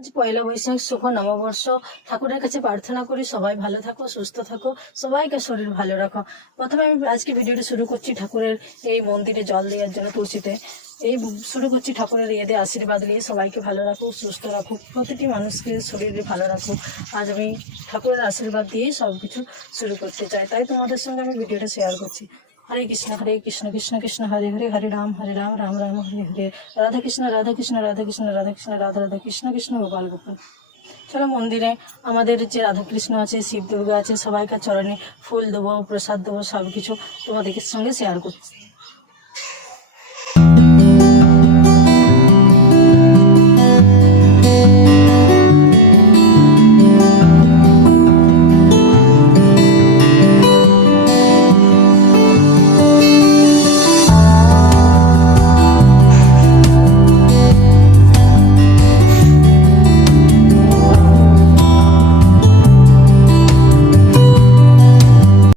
আজ পয়লা বৈশাখ, শুভ নববর্ষ। ঠাকুরের কাছে প্রার্থনা করি সবাই ভালো থাকো, সুস্থ থাকো, সবাইকে শরীর ভালো রাখো। প্রথমে আমি আজকে ভিডিওটা শুরু করছি ঠাকুরের এই মন্দিরে জল দেওয়ার জন্য, তুলসীতে এই শুরু করছি। ঠাকুরের ইয়েতে আশীর্বাদ নিয়ে সবাইকে ভালো রাখুক, সুস্থ রাখুক, প্রতিটি মানুষকে শরীরে ভালো রাখুক। আজ আমি ঠাকুরের আশীর্বাদ দিয়ে সব কিছু শুরু করতে চাই, তাই তোমাদের সঙ্গে আমি ভিডিওটা শেয়ার করছি। হরে কৃষ্ণ কৃষ্ণ কৃষ্ণ হরে হরে, হরে রাম রাম রাম হরে হরে, রাধা কৃষ্ণ রাধা কৃষ্ণ রাধা কৃষ্ণ রাধা কৃষ্ণ রাধা রাধা, কৃষ্ণ কৃষ্ণ গোপাল গোপাল। চলো মন্দিরে আমাদের যে রাধাকৃষ্ণ আছে, শিব দুর্গা আছে, সবাইকার চরণে ফুল দেবো, প্রসাদ দেবো, সব কিছু তোমাদের সঙ্গে শেয়ার করছি।